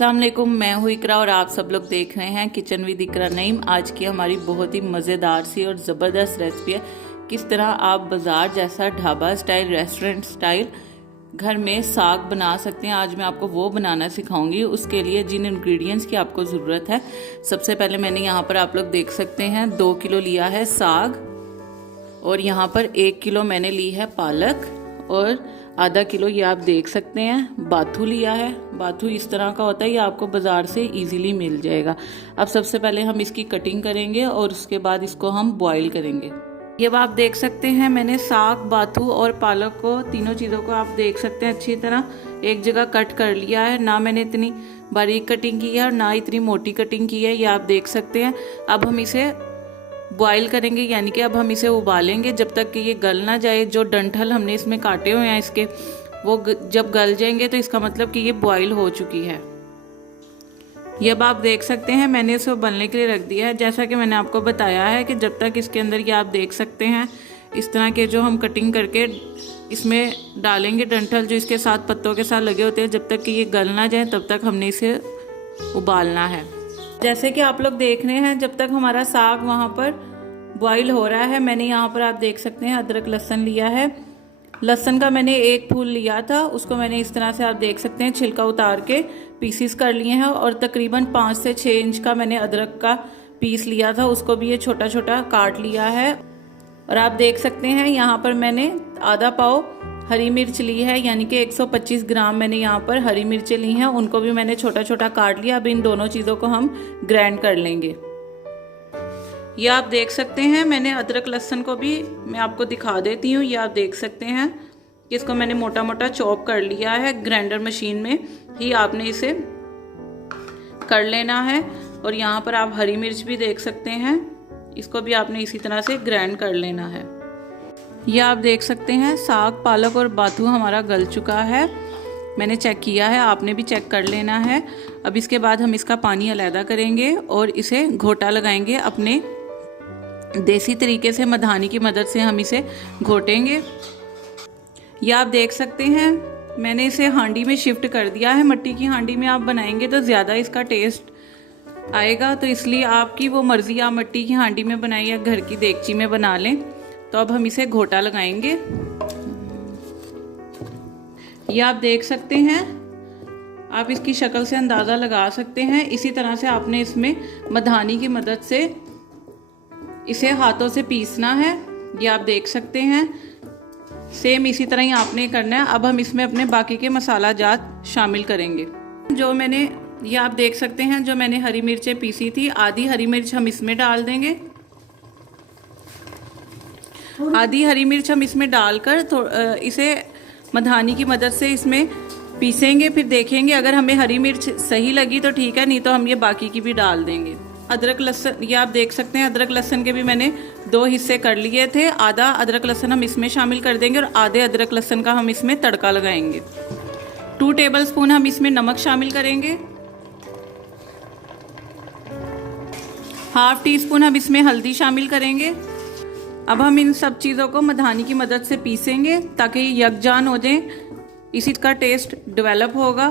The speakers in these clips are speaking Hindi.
अस्सलाम वालेकुम, मैं हूँ इकरा और आप सब लोग देख रहे हैं किचन विद इकरा नईम। आज की हमारी बहुत ही मज़ेदार सी और ज़बरदस्त रेसिपी है। किस तरह आप बाज़ार जैसा ढाबा स्टाइल, रेस्टोरेंट स्टाइल घर में साग बना सकते हैं। आज मैं आपको वो बनाना सिखाऊंगी। उसके लिए जिन इंग्रेडिएंट्स की आपको ज़रूरत है, सबसे पहले मैंने यहाँ पर आप लोग देख सकते हैं 2 किलो लिया है साग, और यहाँ पर 1 किलो मैंने ली है पालक, और आधा किलो ये आप देख सकते हैं बाथू लिया है। बाथू इस तरह का होता है, ये आपको बाज़ार से इजीली मिल जाएगा। अब सबसे पहले हम इसकी कटिंग करेंगे और उसके बाद इसको हम बॉईल करेंगे। ये आप देख सकते हैं मैंने साग, बाथू और पालक को, तीनों चीज़ों को आप देख सकते हैं अच्छी तरह एक जगह कट कर लिया है। ना मैंने इतनी बारीक कटिंग की है और ना इतनी मोटी कटिंग की है, ये आप देख सकते हैं। अब हम इसे बॉईल करेंगे, यानी कि अब हम इसे उबालेंगे जब तक कि ये गल ना जाए। जो डंठल हमने इसमें काटे हुए हैं इसके, वो जब गल जाएंगे तो इसका मतलब कि ये बॉईल हो चुकी है। ये अब आप देख सकते हैं मैंने इसे उबलने के लिए रख दिया है। जैसा कि मैंने आपको बताया है कि जब तक इसके अंदर ये आप देख सकते हैं इस तरह के जो हम कटिंग करके इसमें डालेंगे डंठल जो इसके साथ पत्तों के साथ लगे होते हैं, जब तक कि ये गल ना जाए तब तक हमने इसे उबालना है। जैसे कि आप लोग देख रहे हैं जब तक हमारा साग वहाँ पर बॉईल हो रहा है, मैंने यहाँ पर आप देख सकते हैं अदरक लहसुन लिया है। लहसुन का मैंने 1 फूल लिया था, उसको मैंने इस तरह से आप देख सकते हैं छिलका उतार के पीसीस कर लिए हैं। और तकरीबन 5 से 6 इंच का मैंने अदरक का पीस लिया था, उसको भी ये छोटा छोटा काट लिया है। और आप देख सकते हैं यहाँ पर मैंने आधा पाव हरी मिर्च ली है, यानी कि 125 ग्राम मैंने यहाँ पर हरी मिर्चें ली हैं, उनको भी मैंने छोटा छोटा काट लिया। अब इन दोनों चीज़ों को हम ग्राइंड कर लेंगे। ये आप देख सकते हैं मैंने अदरक लहसुन को भी मैं आपको दिखा देती हूँ। ये आप देख सकते हैं कि इसको मैंने मोटा मोटा चॉप कर लिया है। ग्राइंडर मशीन में ही आपने इसे कर लेना है। और यहाँ पर आप हरी मिर्च भी देख सकते हैं, इसको भी आपने इसी तरह से ग्राइंड कर लेना है। ये आप देख सकते हैं साग, पालक और बाथू हमारा गल चुका है, मैंने चेक किया है, आपने भी चेक कर लेना है। अब इसके बाद हम इसका पानी अलग करेंगे और इसे घोटा लगाएंगे। अपने देसी तरीके से मधानी की मदद से हम इसे घोटेंगे। ये आप देख सकते हैं मैंने इसे हांडी में शिफ्ट कर दिया है। मिट्टी की हांडी में आप बनाएंगे तो ज़्यादा इसका टेस्ट आएगा, तो इसलिए आपकी वो मर्ज़ी, आप मिट्टी की हांडी में बनाएं या घर की देगची में बना लें। तो अब हम इसे घोटा लगाएंगे। ये आप देख सकते हैं, आप इसकी शक्ल से अंदाज़ा लगा सकते हैं। इसी तरह से आपने इसमें मधानी की मदद से इसे हाथों से पीसना है। ये आप देख सकते हैं सेम इसी तरह ही आपने करना है। अब हम इसमें अपने बाकी के मसाला जात शामिल करेंगे। जो मैंने, ये आप देख सकते हैं जो मैंने हरी मिर्चें पीसी थी, आधी हरी मिर्च हम इसमें डाल देंगे। आधी हरी मिर्च हम इसमें डालकर इसे मधानी की मदद से इसमें पीसेंगे। फिर देखेंगे अगर हमें हरी मिर्च सही लगी तो ठीक है, नहीं तो हम ये बाकी की भी डाल देंगे। अदरक लहसुन, ये आप देख सकते हैं अदरक लहसुन के भी मैंने 2 हिस्से कर लिए थे। आधा अदरक लहसुन हम इसमें शामिल कर देंगे और आधे अदरक लहसुन का हम इसमें तड़का लगाएंगे। 2 टेबलस्पून हम इसमें नमक शामिल करेंगे। ½ टीस्पून हम इसमें हल्दी शामिल करेंगे। अब हम इन सब चीज़ों को मधानी की मदद से पीसेंगे ताकि यकजान हो जाए, इसी का टेस्ट डेवलप होगा।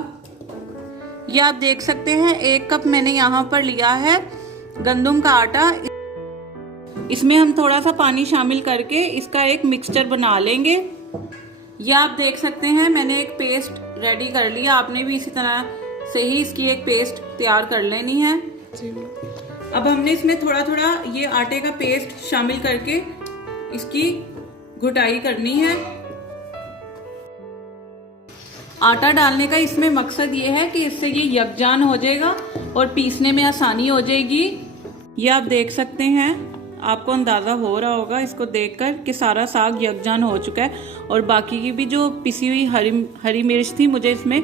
ये आप देख सकते हैं 1 कप मैंने यहाँ पर लिया है गंदम का आटा। इसमें हम थोड़ा सा पानी शामिल करके इसका एक मिक्सचर बना लेंगे। ये आप देख सकते हैं मैंने एक पेस्ट रेडी कर लिया। आपने भी इसी तरह से ही इसकी एक पेस्ट तैयार कर लेनी है। अब हमने इसमें थोड़ा थोड़ा ये आटे का पेस्ट शामिल करके इसकी घुटाई करनी है। आटा डालने का इसमें मकसद ये है कि इससे ये यकजान हो जाएगा और पीसने में आसानी हो जाएगी। ये आप देख सकते हैं, आपको अंदाज़ा हो रहा होगा इसको देखकर कि सारा साग यकजान हो चुका है। और बाकी की भी जो पिसी हुई हरी मिर्च थी, मुझे इसमें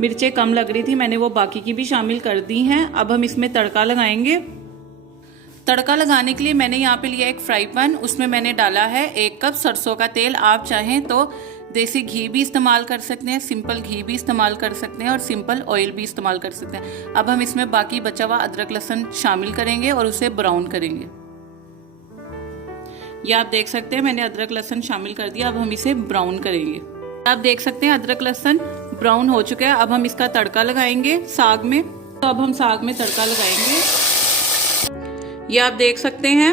मिर्चें कम लग रही थी, मैंने वो बाकी की भी शामिल कर दी हैं। अब हम इसमें तड़का लगाएंगे। तड़का लगाने के लिए मैंने यहाँ पे लिया एक फ्राई पैन, उसमें मैंने डाला है 1 कप सरसों का तेल। आप चाहें तो देसी घी भी इस्तेमाल कर सकते हैं, सिंपल घी भी इस्तेमाल कर सकते हैं और सिंपल ऑयल भी इस्तेमाल कर सकते हैं। अब हम इसमें बाकी बचा हुआ अदरक लहसुन शामिल करेंगे और उसे ब्राउन करेंगे। ये आप देख सकते हैं मैंने अदरक लहसुन शामिल कर दिया। अब हम इसे ब्राउन करेंगे। आप देख सकते हैं अदरक लहसुन ब्राउन हो चुका है। अब हम इसका तड़का लगाएंगे साग में। तो अब हम साग में तड़का लगाएंगे। ये आप देख सकते हैं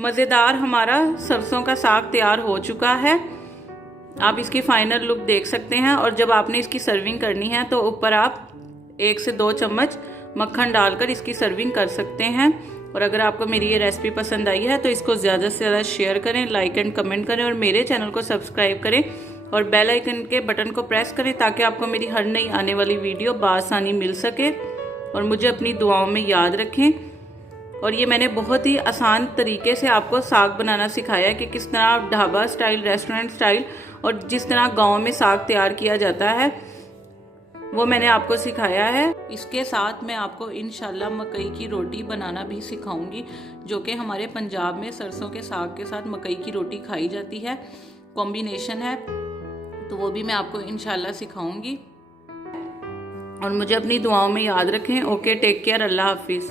मज़ेदार हमारा सरसों का साग तैयार हो चुका है। आप इसकी फाइनल लुक देख सकते हैं। और जब आपने इसकी सर्विंग करनी है तो ऊपर आप 1 से 2 चम्मच मक्खन डालकर इसकी सर्विंग कर सकते हैं। और अगर आपको मेरी ये रेसिपी पसंद आई है तो इसको ज़्यादा से ज़्यादा शेयर करें, लाइक एंड कमेंट करें और मेरे चैनल को सब्सक्राइब करें और बेल आइकन के बटन को प्रेस करें ताकि आपको मेरी हर नई आने वाली वीडियो बआसानी मिल सके। और मुझे अपनी दुआओं में याद रखें। और ये मैंने बहुत ही आसान तरीके से आपको साग बनाना सिखाया है कि किस तरह आप ढाबा स्टाइल, रेस्टोरेंट स्टाइल और जिस तरह गांव में साग तैयार किया जाता है वो मैंने आपको सिखाया है। इसके साथ मैं आपको इंशाल्लाह मकई की रोटी बनाना भी सिखाऊंगी, जो कि हमारे पंजाब में सरसों के साग के साथ मकई की रोटी खाई जाती है, कॉम्बिनेशन है। तो वो भी मैं आपको इंशाल्लाह सिखाऊंगी। और मुझे अपनी दुआओं में याद रखें। ओके, टेक केयर, अल्लाह हाफिज।